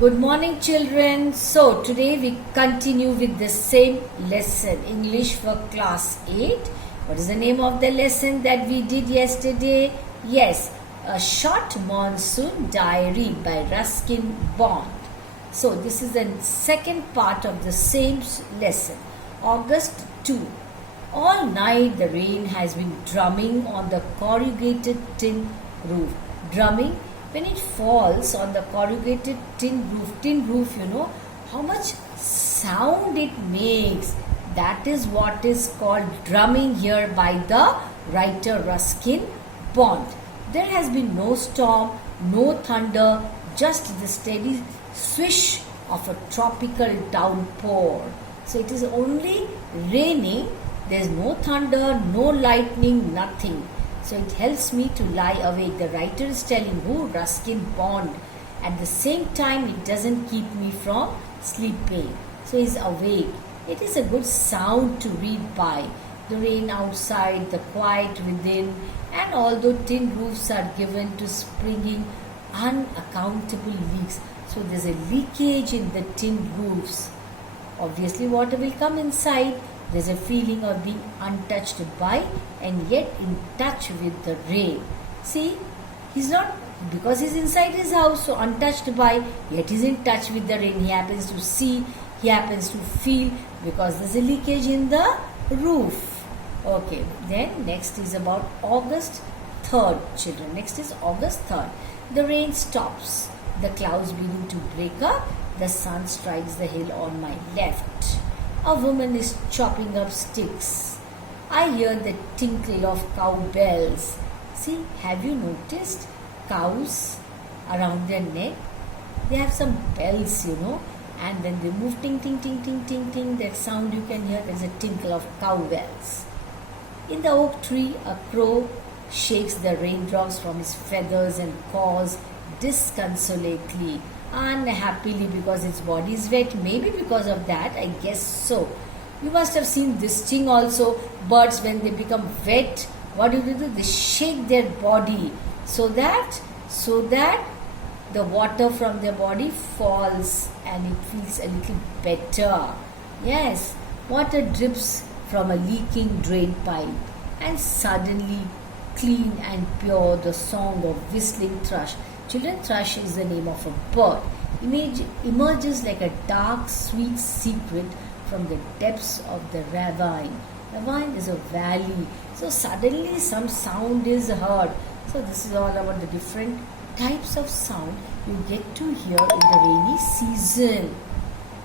Good morning, children. So, today we continue with the same lesson, English for class 8. What is the name of the lesson that we did yesterday? Yes, A Short Monsoon Diary by Ruskin Bond. So, this is the second part of the same lesson. August 2. All night the rain has been drumming on the corrugated tin roof. Drumming, when it falls on the corrugated tin roof, you know how much sound it makes. That is what is called drumming here by the writer Ruskin Bond. There has been no storm, no thunder, just the steady swish of a tropical downpour. So it is only raining. There is no thunder, no lightning, nothing. So it helps me to lie awake. The writer is telling who? Ruskin Bond. At the same time, it doesn't keep me from sleeping. So he's awake. It is a good sound to read by. The rain outside, the quiet within, and although tin roofs are given to springing unaccountable leaks. So there's a leakage in the tin roofs. Obviously, water will come inside. There's a feeling of being untouched by and yet in touch with the rain. See, he's not, because he's inside his house, so untouched by, yet he's in touch with the rain. He happens to see, he happens to feel, because there's a leakage in the roof. Okay, then next is about August 3rd, children. Next is August 3rd. The rain stops. The clouds begin to break up. The sun strikes the hill on my left. A woman is chopping up sticks. I hear the tinkle of cow bells. See, have you noticed cows around their neck? They have some bells, you know, and then they move ting, ting, ting, ting, ting, ting. That sound you can hear, there's a tinkle of cow bells. In the oak tree, a crow shakes the raindrops from his feathers and caws disconsolately, unhappily, because its body is wet. Maybe because of that, I guess so. You must have seen this thing also. Birds, when they become wet, what do? They shake their body so that the water from their body falls and it feels a little better. Yes, water drips from a leaking drain pipe, and suddenly clean and pure the song of whistling thrush. Children, thrush is the name of a bird. Emerges like a dark, sweet secret from the depths of the ravine. Ravine is a valley. So suddenly some sound is heard. So this is all about the different types of sound you get to hear in the rainy season.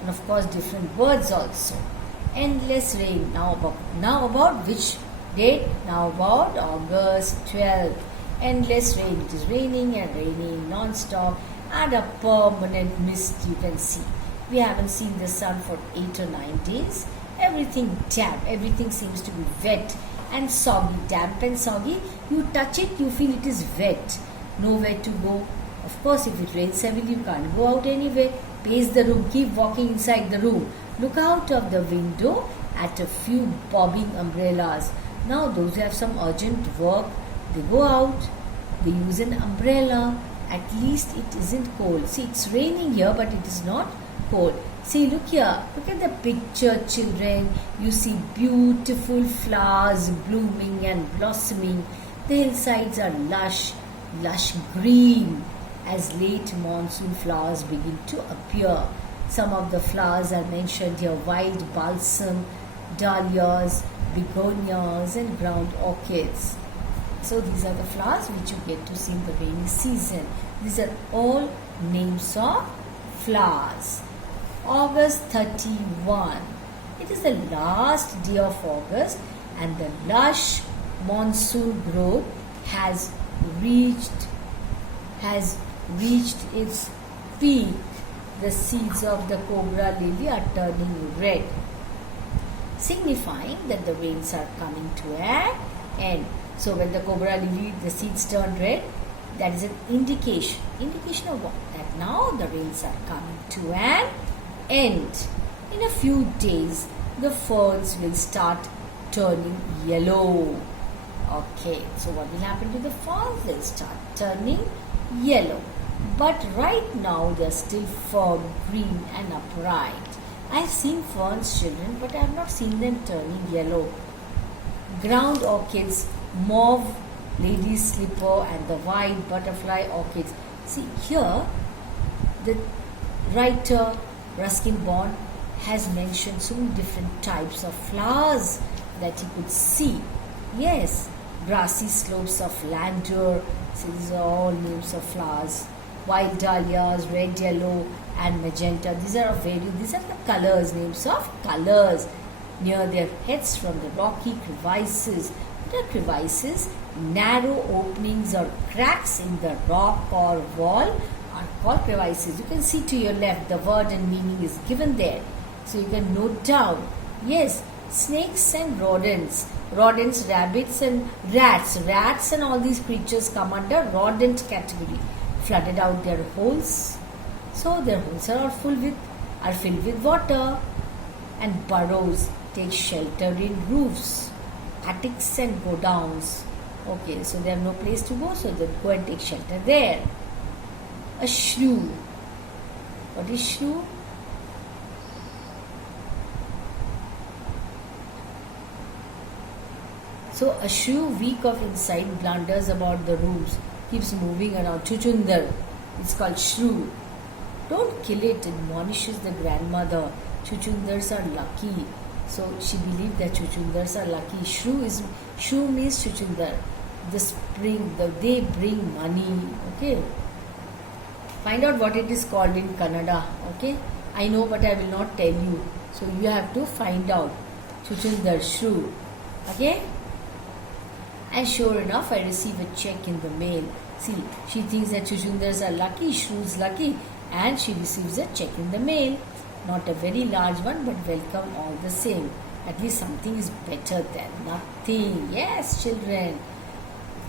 And of course different birds also. Endless rain. Now about which date? Now about August 12th. Endless rain. It is raining and raining non-stop, and a permanent mist you can see. We haven't seen the sun for 8 or 9 days. Everything damp. Everything seems to be wet and soggy. Damp and soggy. You touch it, you feel it is wet. Nowhere to go. Of course, if it rains heavily, you can't go out anywhere. Pace the room. Keep walking inside the room. Look out of the window at a few bobbing umbrellas. Now, those who have some urgent work, they go out, they use an umbrella. At least it isn't cold. See, it's raining here, but it is not cold. See, look here. Look at the picture, children. You see beautiful flowers blooming and blossoming. The hillsides are lush green as late monsoon flowers begin to appear. Some of the flowers are mentioned here: wild balsam, dahlias, begonias, and ground orchids. So these are the flowers which you get to see in the rainy season. These are all names of flowers. August 31. It is the last day of August, and the lush monsoon growth has reached its peak. The seeds of the cobra lily are turning red, signifying that the rains are coming to an end. So when the cobra lily, the seeds turn red, that is an indication. Indication of what? That now the rains are coming to an end. In a few days, the ferns will start turning yellow. Okay, so what will happen to the ferns? They'll start turning yellow. But right now they are still firm, green and upright. I have seen ferns, children, but I have not seen them turning yellow. Ground orchids, mauve lady's slipper and the white butterfly orchids. See here, the writer Ruskin Bond has mentioned so many different types of flowers that you could see. Yes, grassy slopes of Landor. See, these are all names of flowers. Wild dahlias, red, yellow, and magenta. These are the colors, names of colors near their heads from the rocky crevices. What are crevices? Narrow openings or cracks in the rock or wall are called crevices. You can see to your left the word and meaning is given there. So you can note down. Yes, snakes and rodents. Rodents, rabbits and rats. Rats and all these creatures come under rodent category. Flooded out their holes. So their holes are filled with water. And burrows take shelter in roofs, attics and godowns. Okay, so they have no place to go, so they go and take shelter there. A shrew. What is shrew? So a shrew, weak of insight, blunders about the rooms, keeps moving around. Chuchundar. It's called shrew. Don't kill it, admonishes the grandmother. Chuchundars are lucky. So she believed that chuchundars are lucky. Shrew means chuchundar. They bring money. Okay. Find out what it is called in Kannada. Okay. I know, but I will not tell you. So you have to find out. Chuchundar, shrew. Okay. And sure enough, I receive a check in the mail. See, she thinks that chuchundars are lucky, shrews lucky, and she receives a check in the mail. Not a very large one, but welcome all the same. At least something is better than nothing. Yes, children.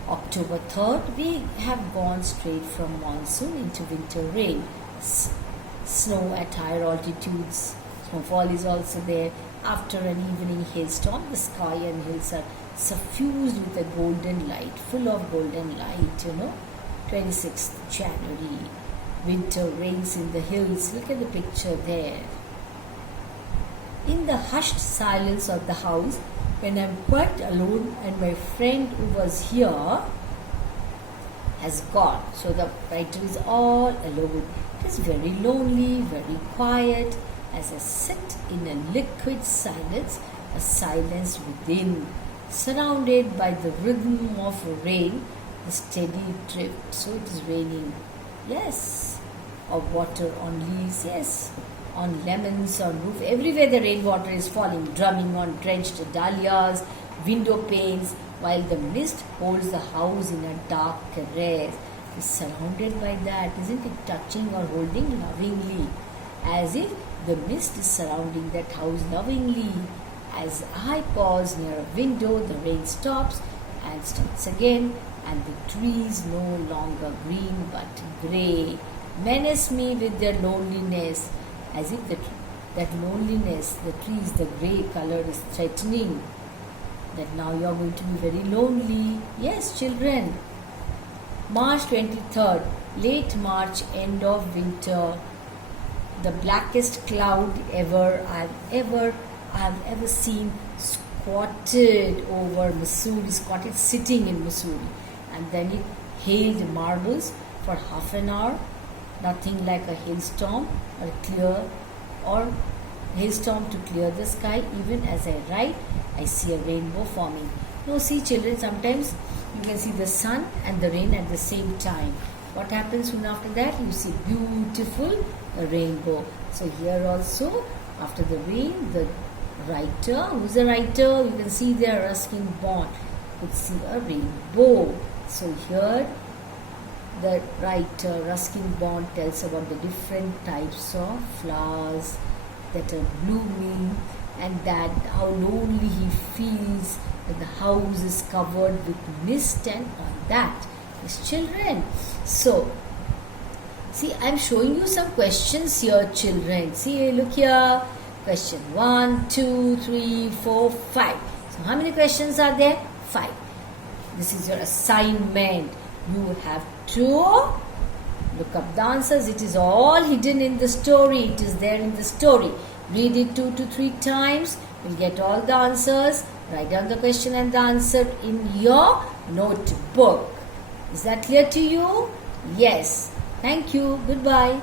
October 3rd, we have gone straight from monsoon into winter rain. Snow at higher altitudes. Snowfall is also there. After an evening hailstorm, the sky and hills are suffused with a golden light, full of golden light, 26th January. Winter reigns in the hills. Look at the picture there. In the hushed silence of the house, when I am quite alone and my friend who was here has gone. So the writer is all alone. It is very lonely, very quiet, as I sit in a liquid silence, a silence within, surrounded by the rhythm of rain, the steady drip. So it is raining. Yes. Of water on leaves. Yes. On lemons, on roof. Everywhere the rainwater is falling, drumming on drenched dahlias, window panes, while the mist holds the house in a dark caress. Is surrounded by that. Isn't it touching or holding lovingly? As if the mist is surrounding that house lovingly. As I pause near a window, the rain stops and starts again, and the trees no longer green but grey menace me with their loneliness, as if that loneliness, the trees, the grey color is threatening that now you are going to be very lonely. Yes, children. March 23rd, late March, end of winter, the blackest cloud I have ever seen squatted over Missouri, sitting in Missouri, and then it hailed marbles for half an hour. Nothing like a hailstorm or hailstorm to clear the sky. Even as I write, I see a rainbow forming. See, children, sometimes you can see the sun and the rain at the same time. What happens soon after that? You see beautiful rainbow. So here also, after the rain, the writer, who's the writer? You can see there Ruskin Bond could see a rainbow. So here the writer Ruskin Bond tells about the different types of flowers that are blooming, and that how lonely he feels when the house is covered with mist and all that. His children. So, see, I am showing you some questions here, children. See, look here. Question 1, 2, 3, 4, 5. So, how many questions are there? 5. This is your assignment. You have to Look up the answers. It is all hidden in the story. It is there in the story. Read it 2 to 3 times. You'll get all the answers. Write down the question and the answer in your notebook. Is that clear to you? Yes. Thank you. Goodbye.